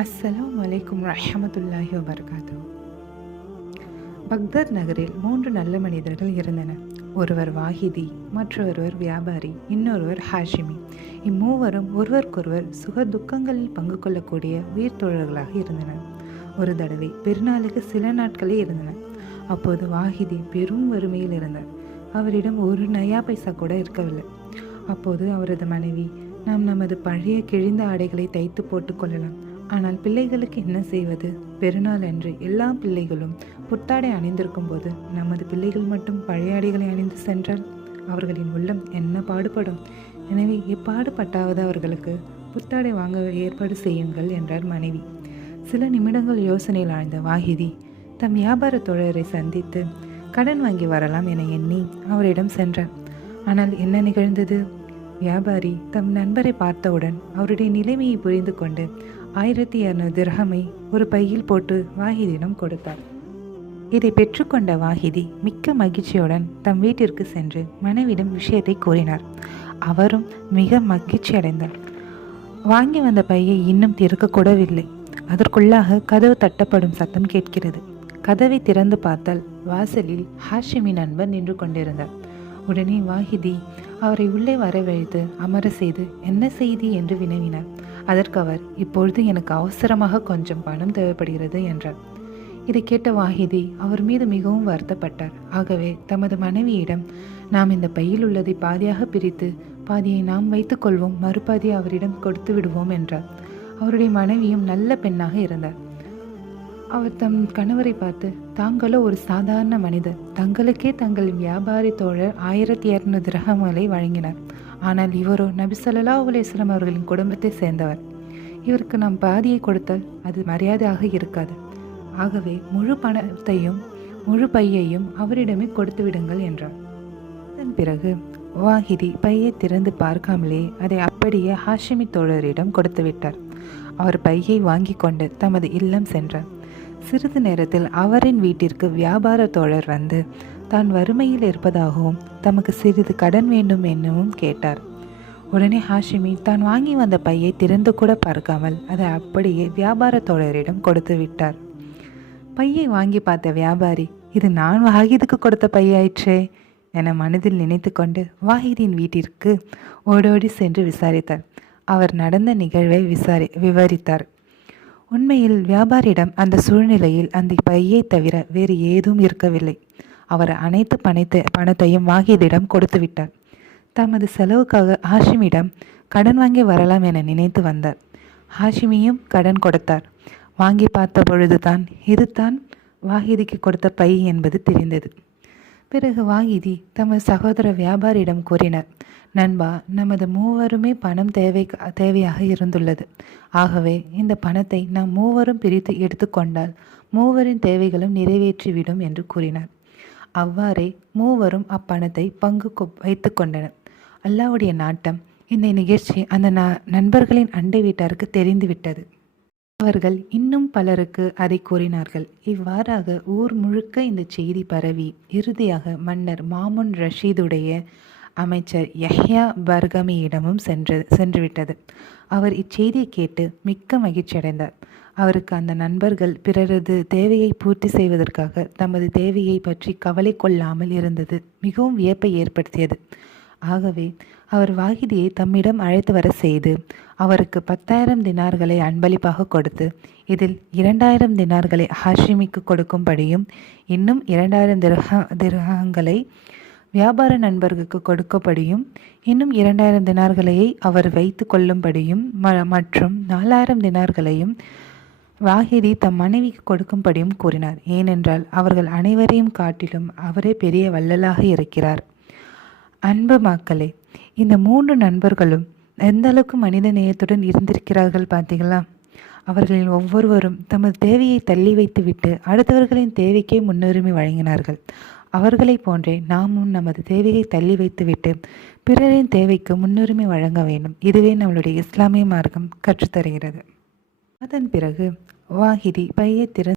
அஸ்ஸலாமு அலைக்கும் ரஹ்மத்துல்லாஹி வபரகாத்துஹு. பக்தாத் நகரில் 3 நல்ல மனிதர்கள் இருந்தனர். ஒருவர் வாஹிதி, மற்றொருவர் வியாபாரி, இன்னொருவர் ஹாஷிமி. இம்மூவரும் ஒருவருக்கொருவர் சுக துக்கங்களில் பங்கு கொள்ளக்கூடிய உயிர் தோழர்களாக இருந்தனர். ஒரு தடவை பெருநாளுக்கு சில நாட்களே இருந்தனர். அப்போது வாஹிதி பெரும் வறுமையில் இருந்தார். அவரிடம் ஒரு நயா பைசா கூட இருக்கவில்லை. அப்போது அவரது மனைவி, நாம் நமது பழைய கிழிந்த ஆடைகளை தைத்து போட்டுக் கொள்ளலாம், ஆனால் பிள்ளைகளுக்கு என்ன செய்வது? பெருநாள் அன்று எல்லா பிள்ளைகளும் புத்தாடை அணிந்திருக்கும் போது நமது பிள்ளைகள் மட்டும் பழைய ஆடைகளை அணிந்து சென்றால் அவர்களின் உள்ளம் என்ன பாடுபடும்? எனவே எப்பாடுபட்டாவது அவர்களுக்கு புத்தாடை வாங்க ஏற்பாடு செய்யுங்கள் என்றார் மனைவி. சில நிமிடங்கள் யோசனையில் ஆழ்ந்த வாஹிதி தம் வியாபார தோழரை சந்தித்து கடன் வாங்கி வரலாம் என எண்ணி அவரிடம் சென்றார். ஆனால் என்ன நிகழ்ந்தது? வியாபாரி தம் நண்பரை பார்த்தவுடன் அவருடைய நிலைமையை புரிந்து கொண்டு 1200 திர்ஹமை ஒரு பையில் போட்டு வாஹிதியிடம் கொடுத்தார். இதை பெற்றுக்கொண்ட வாஹிதி மிக்க மகிழ்ச்சியுடன் தம் வீட்டிற்கு சென்று மனைவிடம் விஷயத்தை கூறினார். அவரும் மிக மகிழ்ச்சி அடைந்தார். வாங்கி வந்த பையை இன்னும் திறக்கக்கூடவில்லை. அதற்குள்ளாக கதவு தட்டப்படும் சத்தம் கேட்கிறது. கதவை திறந்து பார்த்தால் வாசலில் ஹாஷிமி நண்பர் நின்று கொண்டிருந்தார். உடனே வாஹிதி அவரை உள்ளே வரவழைத்து அமர செய்து என்ன செய்தி என்று வினவினார். அதற்கு அவர், இப்பொழுது எனக்கு அவசரமாக கொஞ்சம் பணம் தேவைப்படுகிறது என்றார். இதை கேட்ட வாஹிதி அவர் மீது மிகவும் வருத்தப்பட்டார். ஆகவே தமது மனைவியிடம், நாம் இந்த பையில் உள்ளதை பாதியாக பிரித்து பாதியை நாம் வைத்துக் கொள்வோம், மறுபாதியை அவரிடம் கொடுத்து விடுவோம் என்றார். அவருடைய மனைவியும் நல்ல பெண்ணாக இருந்தார். அவர் தம் கணவரை பார்த்து, தாங்களோ ஒரு சாதாரண மனிதர், தங்களுக்கே தங்கள் வியாபாரி தோழர் 1200 திரகங்களை வழங்கினார். ஆனால் இவரோ நபி ஸல்லல்லாஹு அலைஹி வஸல்லம் அவர்களின் குடும்பத்தை சேர்ந்தவர். இவருக்கு நாம் பாதியை கொடுத்தால் அது மரியாதையாக இருக்காது. ஆகவே முழு பணத்தையும் முழு பையையும் அவரிடமே கொடுத்து விடுங்கள் என்றார். அதன் பிறகு வாஹிதி பையை திறந்து பார்க்காமலே அதை அப்படியே ஹாஷிமி தோழரிடம் கொடுத்து விட்டார். அவர் பையை வாங்கி கொண்டு தமது இல்லம் சென்றார். சிறிது நேரத்தில் அவரின் வீட்டிற்கு வியாபார தோழர் வந்து தான் வறுமையில் இருப்பதாகவும் தமக்கு சிறிது கடன் வேண்டும் எனவும் கேட்டார். உடனே ஹாஷிமி தான் வாங்கி வந்த பையை திறந்து கூட பார்க்காமல் அதை அப்படியே வியாபார தோழரிடம் கொடுத்து விட்டார். பையை வாங்கி பார்த்த வியாபாரி, இது நான் வாஹிதுக்கு கொடுத்த பையாயிற்றே என மனதில் நினைத்து கொண்டு வாஹிதின் வீட்டிற்கு ஓடோடி சென்று விசாரித்தார். அவர் நடந்த நிகழ்வை விவரித்தார். உண்மையில் வியாபாரியிடம் அந்த சூழ்நிலையில் அந்த பையை தவிர வேறு ஏதும் இருக்கவில்லை. அவர் அனைத்து பணத்தையும் வாஹிதிடம் கொடுத்து விட்டார். தமது செலவுக்காக ஹாஷிமிடம் கடன் வாங்கி வரலாம் என நினைத்து வந்தார். ஹாஷிமியும் கடன் கொடுத்தார். வாங்கி பார்த்த பொழுதுதான் இதுதான் வாஹிதிக்கு கொடுத்த பை என்பது தெரிந்தது. பிறகு வாஹிதி தமது சகோதர வியாபாரியிடம் கூறினார், நண்பா, நமது மூவருமே பணம் தேவையாக இருந்துள்ளது. ஆகவே இந்த பணத்தை நாம் மூவரும் பிரித்து எடுத்துக்கொண்டால் மூவரின் தேவைகளும் நிறைவேற்றிவிடும் என்று கூறினார். அவ்வாறே மூவரும் அப்பணத்தை பங்கு வைத்து கொண்டனர். அல்லாஹ்வுடைய நாட்டம், இந்த நிகழ்ச்சி அந்த நண்பர்களின் அண்டை வீட்டாருக்கு தெரிந்துவிட்டது. அவர்கள் இன்னும் பலருக்கு அதை கூறினார்கள். இவ்வாறாக ஊர் முழுக்க இந்த செய்தி பரவி இறுதியாக மன்னர் மாமுன் ரஷீதுடைய அமைச்சர் யஹ்யா பர்கமியிடமும் சென்றுவிட்டது. அவர் இச்செய்தியை கேட்டு மிக்க மகிழ்ச்சி அடைந்தார். அவருக்கு அந்த நண்பர்கள் பிறரது தேவையை பூர்த்தி செய்வதற்காக தமது தேவையை பற்றி கவலை கொள்ளாமல் இருந்தது மிகவும் வியப்பை ஏற்படுத்தியது. ஆகவே அவர் வாஹிதியை தம்மிடம் அழைத்து வர செய்து அவருக்கு 10,000 தினார்களை அன்பளிப்பாக கொடுத்து இதில் 2,000 தினார்களை ஹாஷிமிக்கு கொடுக்கும்படியும் இன்னும் 2,000 திர்ஹங்களை வியாபார நண்பர்களுக்கு கொடுக்கப்படியும் இன்னும் 2,000 தினார்களை அவர் வைத்து கொள்ளும்படியும் மற்றும் 4,000 தினார்களையும் வாஹிதி தம் மனைவிக்கு கொடுக்கும்படியும் கூறினார். ஏனென்றால் அவர்கள் அனைவரையும் காட்டிலும் அவரே பெரிய வள்ளலாக இருக்கிறார். அன்பு மக்களே, இந்த 3 நண்பர்களும் எந்த அளவுக்கு மனித நேயத்துடன் இருந்திருக்கிறார்கள் பார்த்தீங்களா? அவர்களில் ஒவ்வொருவரும் தமது தேவையை தள்ளி வைத்துவிட்டு அடுத்தவர்களின் தேவைக்கே முன்னுரிமை வழங்கினார்கள். அவர்களை போன்றே நாமும் நமது தேவையை தள்ளி வைத்துவிட்டு பிறரின் தேவைக்கு முன்னுரிமை வழங்க வேண்டும். இதுவே நம்மளுடைய இஸ்லாமிய மார்க்கம் கற்றுத்தருகிறது. அதன் பிறகு வாஹிதி பையை திறந்து